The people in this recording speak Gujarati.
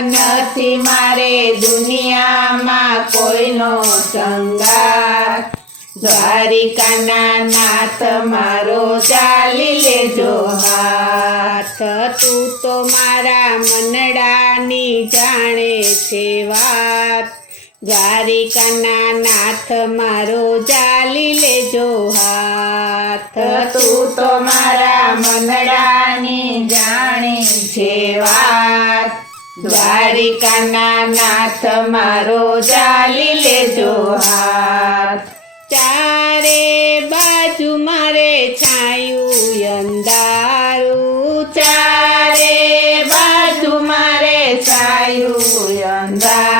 નથી મારે દુનિયામાં કોઈનો સંગાર। દ્વારિકાના નાથ મારો ચાલી લેજો હાથ। તું તો મારા મનડાની જાણે છે વાત। દ્વારિકાના નાથ મારો ચાલી લેજો હાથ। તું તો મારા મનડાની જાણી છે વાત। દ્વારિકાના નાથ મારો ચાલી લેજો હાથ। ચારે બાજુ મારે છાયું અંધારું। ચારે બાજુ મારે છાયું અંધારું।